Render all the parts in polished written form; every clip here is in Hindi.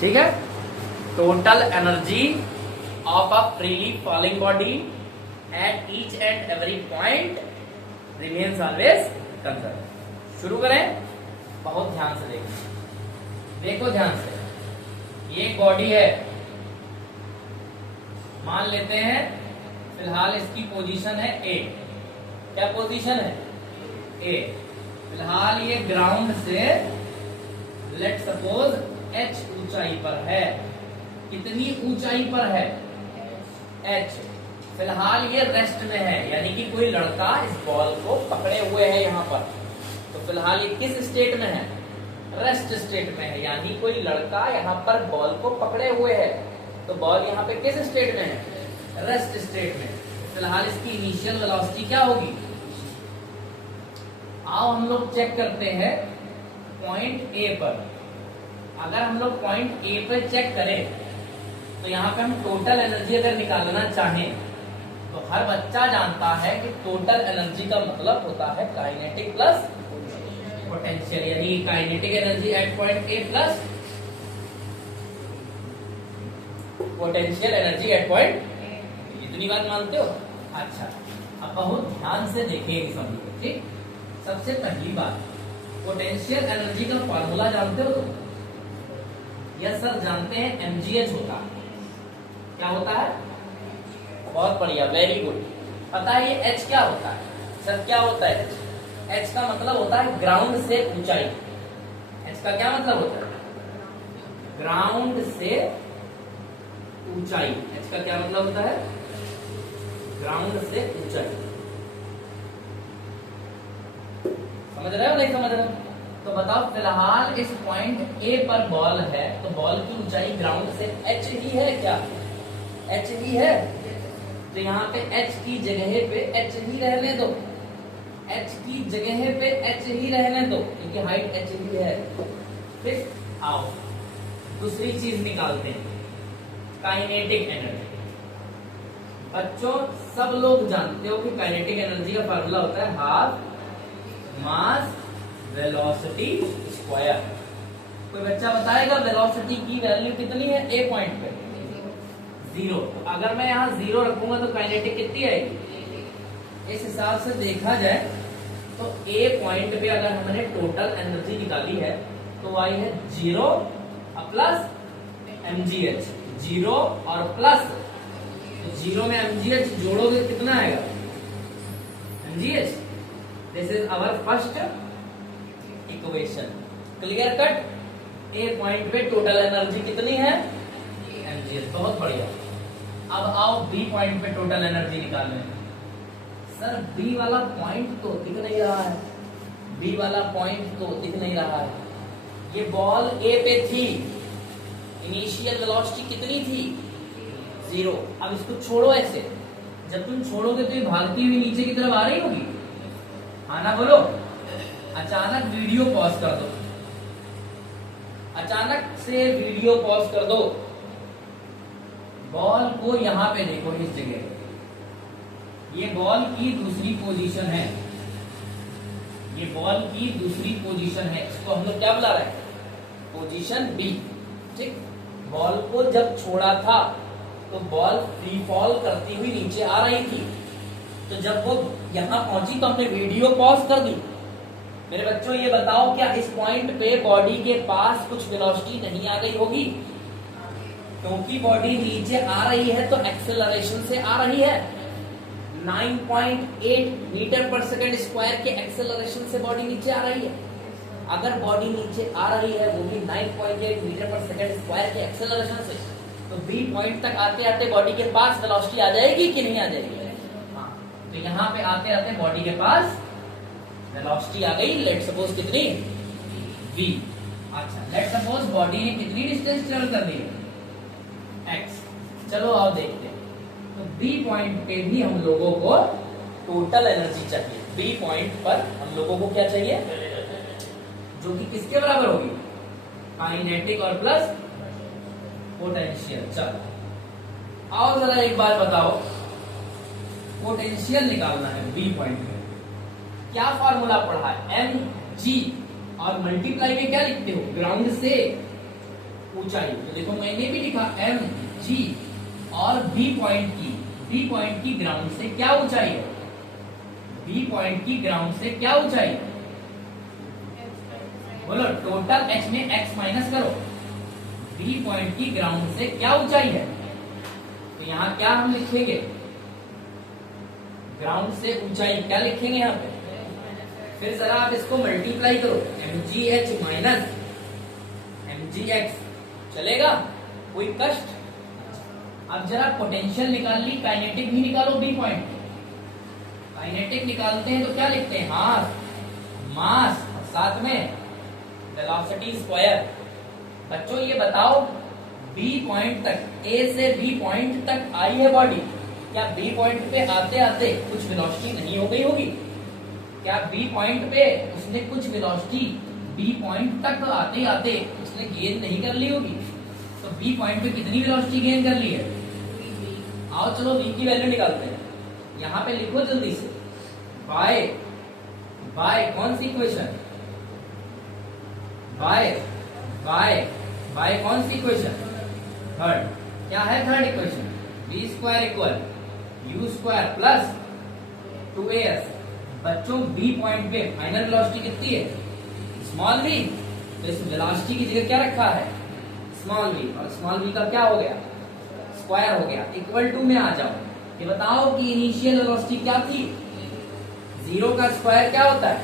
ठीक है। Total energy of a freely falling body at each and every point remains always conserve. शुरू करें, बहुत ध्यान से देखो ध्यान से। ये एक बॉडी है, मान लेते हैं फिलहाल इसकी पोजीशन है ए। क्या पोजीशन है? ए। फिलहाल ये ग्राउंड से लेट सपोज h ऊंचाई पर है। कितनी ऊंचाई पर है? h। फिलहाल ये रेस्ट में है, यानी कि कोई लड़का इस बॉल को पकड़े हुए है यहाँ पर। तो फिलहाल ये किस स्टेट में है? रेस्ट स्टेट में है, यानी कोई लड़का यहाँ पर बॉल को पकड़े हुए है। तो बॉल यहाँ पे किस स्टेट में है? रेस्ट स्टेट में। फिलहाल इसकी इनिशियल वेलोसिटी क्या होगी? आओ हम लोग चेक करते हैं पॉइंट ए पर। अगर हम लोग पॉइंट ए पर चेक करें तो यहाँ पे हम टोटल एनर्जी अगर निकालना चाहें तो हर बच्चा जानता है कि टोटल एनर्जी का मतलब होता है काइनेटिक प्लस पोटेंशियल, यानी kinetic energy at point A plus potential energy at point. इतनी बात मानते हो? अच्छा, अब बहुत ध्यान से देखिए समझिए। ठीक, सबसे पहली बात, पोटेंशियल एनर्जी का फॉर्मूला जानते हो तुम? यस सर जानते हैं, mgh होता है। क्या होता है? बहुत बढ़िया, वेरी गुड। पता है ये h क्या होता है? सर क्या होता है h? h का मतलब होता है ग्राउंड से ऊंचाई। h का क्या मतलब होता है? ग्राउंड से ऊंचाई। h का क्या मतलब होता है? ग्राउंड से ऊंचाई। समझ रहे हो नहीं समझ रहे हो? तो बताओ, फिलहाल इस पॉइंट ए पर बॉल है, तो बॉल की ऊंचाई ग्राउंड से h ही है। क्या h ही है? तो यहाँ पे h की जगह पे h ही रहने दो। h की जगह पे h ही रहने दो, क्योंकि हाइट h ही है। ठीक, आओ दूसरी चीज निकालते हैं, काइनेटिक एनर्जी। बच्चों सब लोग जानते हो कि काइनेटिक एनर्जी का फार्मूला होता है हाफ मास वेलोसिटी स्क्वायर। कोई बच्चा बताएगा वेलोसिटी की वैल्यू कितनी है ए पॉइंट पे? 0। तो अगर मैं यहाँ 0 रखूंगा तो काइनेटिक कितनी आएगी? इस हिसाब से देखा जाए तो ए पॉइंट पे अगर हमने टोटल एनर्जी निकाली है तो आई है 0 प्लस mgh। 0 और प्लस, तो 0 में mgh जोड़ोगे कितना आएगा? mgh। This is our first equation. Clear cut? A point पे टोटल एनर्जी कितनी है? mgh। बहुत बढ़िया। अब आओ बी पॉइंट पे टोटल एनर्जी निकालने। सर बी वाला पॉइंट तो दिख नहीं रहा है। बी वाला पॉइंट तो दिख नहीं रहा है। ये बॉल ए पे थी, इनिशियल वेलोसिटी कितनी थी? 0। अब इसको छोड़ो ऐसे, जब तुम छोड़ोगे तो ये भागती हुई नीचे की तरफ आ रही होगी। आना बोलो। अचानक वीडियो पॉज कर दो, अचानक से वीडियो पॉज कर दो। बॉल को यहां पे देखो, इस जगह। ये बॉल की दूसरी पोजीशन है, ये बॉल की दूसरी पोजीशन है। इसको हम लोग क्या बुला रहे हैं? Position B. ठीक, बॉल को जब छोड़ा था तो बॉल फ्री फॉल करती हुई नीचे आ रही थी। तो जब वो यहां पहुंची तो हमने वीडियो पॉज कर दी। मेरे बच्चों ये बताओ, क्या इस पॉइंट पे बॉडी के पास कुछ वेलोसिटी नहीं आ गई होगी? क्योंकि बॉडी नीचे आ रही है तो एक्सेलरेशन से आ रही है। 9.8 मीटर पर सेकंड स्क्वायर के एक्सेलरेशन से बॉडी नीचे आ रही है। अगर बॉडी नीचे आ रही है वो भी 9.8 मीटर पर सेकंड स्क्वायर के एक्सेलरेशन से, तो बी पॉइंट तक आते आते बॉडी के पास वेलोसिटी आ जाएगी कि नहीं आ जाएगी? हाँ, तो यहाँ पे आते आते बॉडी के पास वेलोसिटी आ गई। लेट सपोज कितनी? v। अच्छा, लेट सपोज बॉडी ने कितनी डिस्टेंस ट्रेवल कर दी? x। चलो आओ देखते हैं। तो बी पॉइंट पे भी हम लोगों को टोटल एनर्जी चाहिए। बी पॉइंट पर हम लोगों को क्या चाहिए? जो कि किसके बराबर होगी? काइनेटिक और प्लस पोटेंशियल। चलो आओ जरा एक बार बताओ, पोटेंशियल निकालना है बी पॉइंट पे। क्या फॉर्मूला पढ़ा है? mg और मल्टीप्लाई में क्या लिखते हो? ग्राउंड से ऊंचाई। तो देखो मैंने भी लिखा एम जी, और बी पॉइंट की ग्राउंड से क्या ऊंचाई है, बी पॉइंट की ग्राउंड से क्या ऊंचाई है, बोलो टोटल एच में एक्स माइनस करो, बी पॉइंट की ग्राउंड से क्या ऊंचाई है। तो यहां क्या हम लिखेंगे, ग्राउंड से ऊंचाई क्या लिखेंगे यहाँ पे, फिर जरा आप इसको मल्टीप्लाई करो, M G H minus M G X, चलेगा, कोई कष्ट। अब जरा पोटेंशियल निकाल ली, काइनेटिक भी निकालो बी पॉइंट। काइनेटिक निकालते हैं तो क्या लिखते हैं, हाफ मास और साथ में वेलोसिटी स्क्वायर। बच्चों ये बताओ बी पॉइंट तक, ए से बी पॉइंट तक आई है बॉडी, क्या बी पॉइंट पे आते आते कुछ वेलोसिटी नहीं हो गई होगी, क्या बी पॉइंट पे उसने कुछ वेलोसिटी बी पॉइंट तक आते आते उसने गेन नहीं कर ली होगी। तो बी पॉइंट पे कितनी वेलोसिटी गेन कर ली है, आओ चलो v की वैल्यू निकालते हैं। यहां पे लिखो जल्दी से, बाय बाय कौन सी इक्वेशन, बाय बाय बाय कौन सी इक्वेशन, थर्ड। क्या है third equation, V square equal U square plus 2as। बच्चों बी पॉइंट पे फाइनल वेलोसिटी कितनी है, स्मॉल v, तो इस वेलोसिटी की जगह क्या रखा है, स्मॉल v, और स्मॉल v का क्या हो गया, स्क्वायर हो गया। इक्वल टू में आ जाओ, ये बताओ कि इनिशियल वेलोसिटी क्या थी, जीरो का स्क्वायर क्या होता है,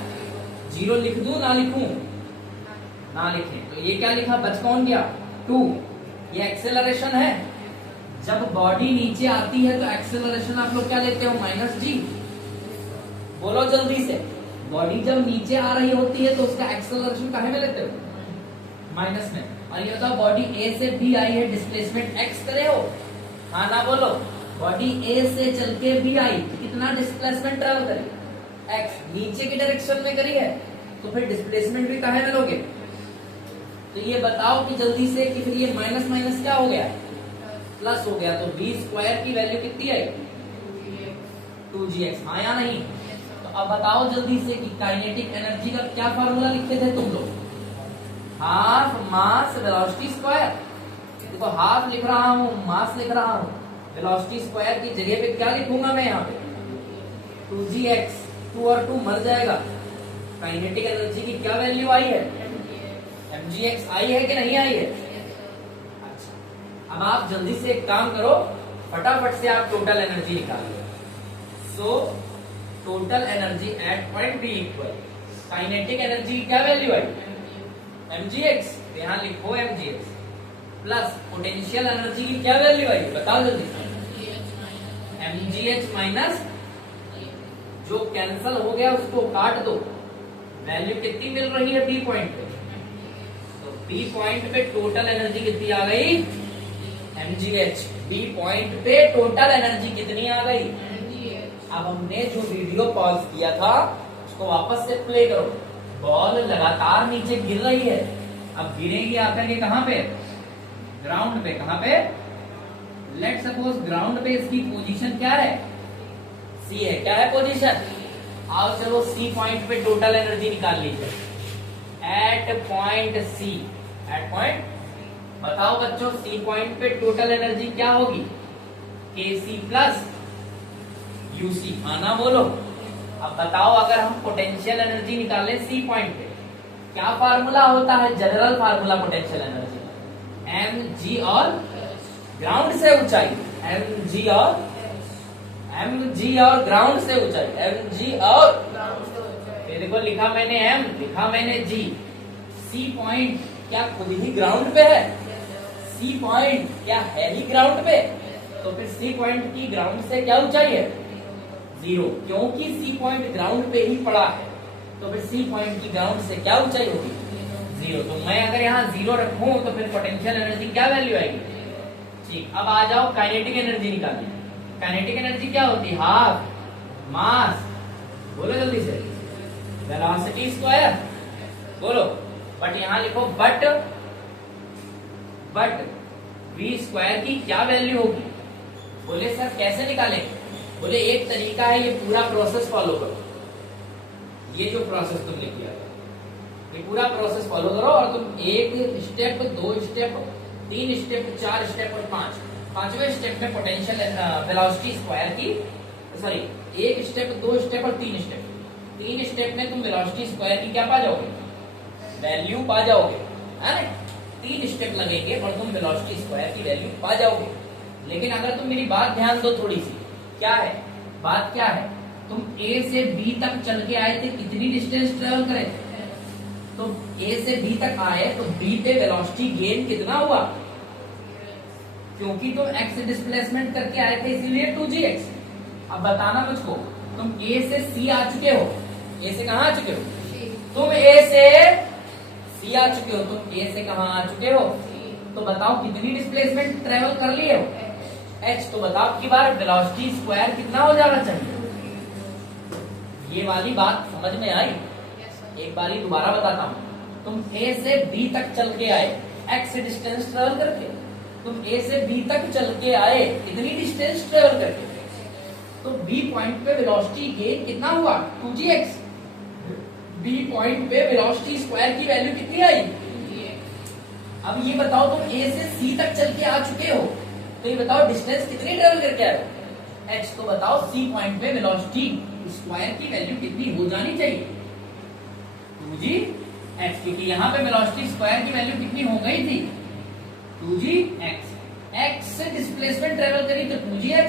जीरो लिख दूं ना लिखूं, ना लिखें, तो ये क्या लिखा, बच कौन गया 2। ये एक्सेलरेशन है, जब बॉडी नीचे आती है तो एक्सेलरेशन आप लोग क्या लेते हो, माइनस जी। बोलो जल्दी से, बॉडी जब नीचे आ रही होती है तो उसका एक्सेलरेशन काहे में लेते हो, माइनस में। और ये बताओ बॉडी ए से बी आई है, डिस्प्लेसमेंट एक्स करे हो, हाँ ना बोलो, बॉडी ए से चल के बी आई तो कितना डिस्प्लेसमेंट ट्रेवल करी, एक्स, नीचे की डायरेक्शन में करी है, तो फिर डिस्प्लेसमेंट भी काहे में लोगे। तो ये बताओ कि जल्दी से कि फिर ये माइनस माइनस क्या हो गया, प्लस हो गया, तो बी स्क्वायर की वैल्यू कितनी आई, 2gx, हाँ या नहीं। तो अब बताओ जल्दी से कि काइनेटिक एनर्जी का क्या फार्मूला लिखते थे तुम लोग, हाफ मास वेलोसिटी स्क्वायर। देखो हाफ लिख रहा हूं, मास लिख रहा हूं, वेलोसिटी स्क्वायर की जगह पे क्या लिखूंगा मैं यहाँ पे, 2gx, 2 और 2 मर जाएगा। काइनेटिक एनर्जी की क्या वैल्यू आई है, mgx आई है कि नहीं आई है। अच्छा अब आप जल्दी से एक काम करो, फटाफट से आप टोटल एनर्जी निकालिए। So total energy at point B equal, kinetic energy की क्या वैल्यू आई, mgx, यहाँ लिखो mgx, प्लस पोटेंशियल एनर्जी की क्या वैल्यू आई, बताओ जल्दी, mgh माइनस, जो कैंसल हो गया उसको काट दो, वैल्यू कितनी मिल रही है बी पॉइंट पे, तो बी पॉइंट पे टोटल एनर्जी कितनी आ गई, mgh। बी पॉइंट पे टोटल एनर्जी कितनी आ गई। अब हमने जो वीडियो पॉज किया था उसको वापस से प्ले करो, बॉल लगातार नीचे गिर रही है, अब गिरेगी आकर के कहां पे, ग्राउंड पे, कहां पे, लेट सपोज ग्राउंड पे इसकी पोजीशन क्या है, सी है, क्या है पोजीशन। आओ चलो सी पॉइंट पे टोटल एनर्जी निकाल लीजिए, at point C, at point, बताओ बच्चों सी पॉइंट पे टोटल एनर्जी क्या होगी, के सी प्लस यूसी, आना बोलो। अब बताओ अगर हम पोटेंशियल एनर्जी निकालें सी पॉइंट पे, क्या फार्मूला होता है, general formula potential energy, M G और ग्राउंड से ऊंचाई, एम जी और ग्राउंड से ऊंचाई, एम जी और, देखो लिखा मैंने एम, लिखा मैंने जी। सी पॉइंट क्या खुद ही ग्राउंड पे है, सी पॉइंट क्या है ही ग्राउंड पे, तो फिर सी पॉइंट की ग्राउंड से क्या ऊंचाई है, 0, क्योंकि सी पॉइंट ग्राउंड पे ही पड़ा है, तो फिर सी पॉइंट की ग्राउंड से क्या ऊंचाई होगी, 0। तो मैं अगर यहाँ 0 रखूं तो फिर पोटेंशियल एनर्जी क्या वैल्यू आएगी, ठीक। अब आ जाओ काइनेटिक एनर्जी निकालिए, काइनेटिक एनर्जी क्या होती है, हाफ मास, बोलो जल्दी से, वेलोसिटी स्क्वायर, बोलो, बट यहाँ लिखो बट v स्क्वायर की क्या वैल्यू होगी, बोले सर कैसे निकालेंगे, बोले एक तरीका है, ये पूरा प्रोसेस फॉलो करो, ये जो प्रोसेस तुमने किया ये पूरा प्रोसेस फॉलो करो, और तुम एक स्टेप 2 स्टेप 3 स्टेप, 4 स्टेप और 5। पांचवें स्टेप में पोटेंशियल वेलोसिटी स्क्वायर की, सॉरी 1 स्टेप, 2 स्टेप और 3 स्टेप। 3 स्टेप में तुम वेलोसिटी स्क्वायर की क्या पा जाओगे, वैल्यू पा जाओगे, है ना। 3 स्टेप लगेंगे और तुम वेलोसिटी स्क्वायर की वैल्यू पा जाओगे। लेकिन अगर तुम मेरी बात ध्यान दो थोड़ी सी, क्या है बात, क्या है, तुम A से B तक चल के आए थे, कितनी डिस्टेंस ट्रेवल करे, तो A से B तक आए तो B पे वेलोसिटी गेन कितना हुआ, क्योंकि तुम x डिस्प्लेसमेंट करके आए थे इसीलिए 2gx। अब बताना मुझको, तुम A से C आ चुके हो, A से कहां आ चुके हो, तुम A से C आ चुके हो, तुम A से कहां आ चुके हो, तो बताओ कितनी डिस्प्लेसमेंट ट्रेवल कर लिए हो, h। तो बताओ की बार वेलोसिटी स्क्वायर कितना हो जाना चाहिए। ये वाली बात समझ में आई, एक बारी दोबारा बताता हूं। तुम A से B तक चल के आए x डिस्टेंस ट्रेवल करके, तुम A से B तक चल के आए कितनी डिस्टेंस ट्रेवल करके, तो B पॉइंट पे वेलोसिटी गेन कितना हुआ, 2gx। B पॉइंट पे वेलोसिटी स्क्वायर की वैल्यू कितनी आई। अब ये बताओ तुम A से C तक चल के आ चुके हो, तो ये बताओ डिस्टेंस कितनी ट्रेवल करके आए हो, h। तो बताओ C पॉइंट पे वेलोसिटी स्क्वायर की वैल्यू कितनी हो जानी चाहिए, 2gx, क्योंकि यहाँ पे वेलोसिटी स्क्वायर की वैल्यू कितनी हो गई थी, 2gx। x से डिस्प्लेसमेंट ट्रेवल करी तो 2gx,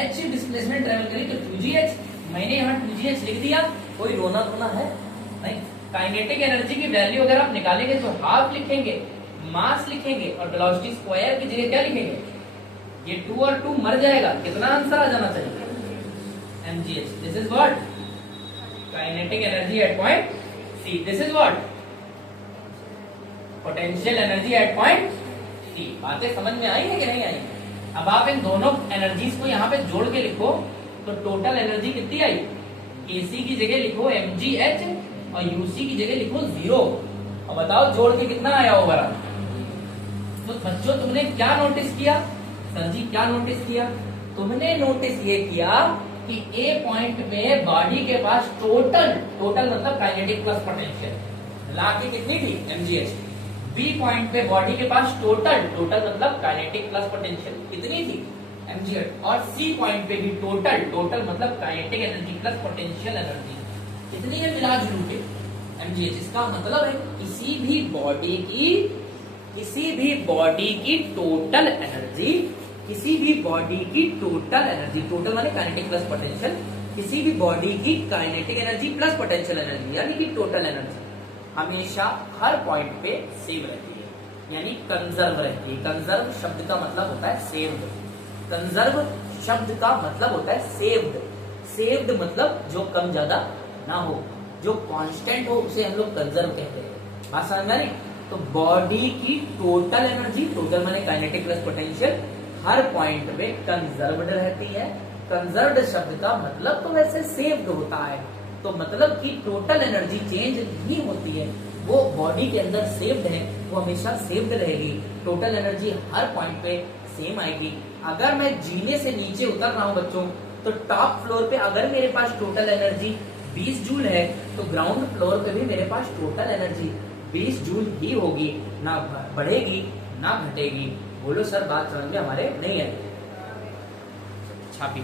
h से डिस्प्लेसमेंट ट्रेवल करी तो 2gx। मैंने यहाँ 2gx लिख दिया, कोई रोना धोना है नहीं। काइनेटिक एनर्जी की वैल्यू अगर आप निकालेंगे तो हाफ लिखेंगे, मास लिखेंगे और वेलोसिटी स्क्वायर की जगह क्या लिखेंगे, ये 2 और 2 मर जाएगा, कितना आंसर आ जाना चाहिए, mgh। This is what kinetic energy at point C। This is what potential energy at point C। बातें समझ में आई है कि नहीं आई। अब आप इन दोनों एनर्जीज को यहाँ पे जोड़ के लिखो तो टोटल एनर्जी कितनी आई, kc की जगह लिखो mgh और uc की जगह लिखो 0। और बताओ जोड़ के कितना आया होगा। तो बच्चों तुमने क्या नोटिस किया, सर जी क्या नोटिस किया, तुमने नोटिस ये किया कि A पॉइंट पे बॉडी के पास टोटल मतलब काइनेटिक प्लस पोटेंशियल लाके कितनी थी, mgh। B पॉइंट पे बॉडी के पास टोटल मतलब काइनेटिक प्लस पोटेंशियल कितनी थी, mgh। और C पॉइंट पे भी टोटल मतलब kinetic energy plus potential energy कितनी है, मिला जुल के mgh। इसका मतलब है किसी भी बॉडी की टोटल एनर्जी, टोटल माने काइनेटिक प्लस पोटेंशियल, किसी भी बॉडी की kinetic energy plus potential energy यानी कि टोटल एनर्जी हमेशा हर पॉइंट पे सेम रहती है, यानी कंजर्व रहती है। कंजर्व शब्द का मतलब होता है सेव्ड, कंजर्व शब्द का मतलब होता है सेव्ड। सेव्ड मतलब जो कम ज्यादा ना हो, जो कांस्टेंट हो उसे हम लोग कंजर्व कहते हैं। बात समझ में आई। तो बॉडी की टोटल एनर्जी, टोटल माने काइनेटिक प्लस पोटेंशियल, हर पॉइंट पे कंजर्व्ड रहती है। कंजर्व्ड शब्द का मतलब तो वैसे सेव्ड होता है, तो मतलब कि टोटल एनर्जी चेंज नहीं होती है, वो बॉडी के अंदर सेव्ड है, वो हमेशा सेव्ड रहेगी। टोटल एनर्जी हर पॉइंट पे सेम आएगी। अगर मैं जीने से नीचे उतर रहा हूँ बच्चों, तो टॉप फ्लोर पे अगर मेरे पास टोटल एनर्जी 20 जूल है, तो ग्राउंड फ्लोर पे भी मेरे पास टोटल एनर्जी 20 जूल ही होगी, ना बढ़ेगी ना घटेगी। बोलो सर बात समझ में हमारे नहीं आई। छापी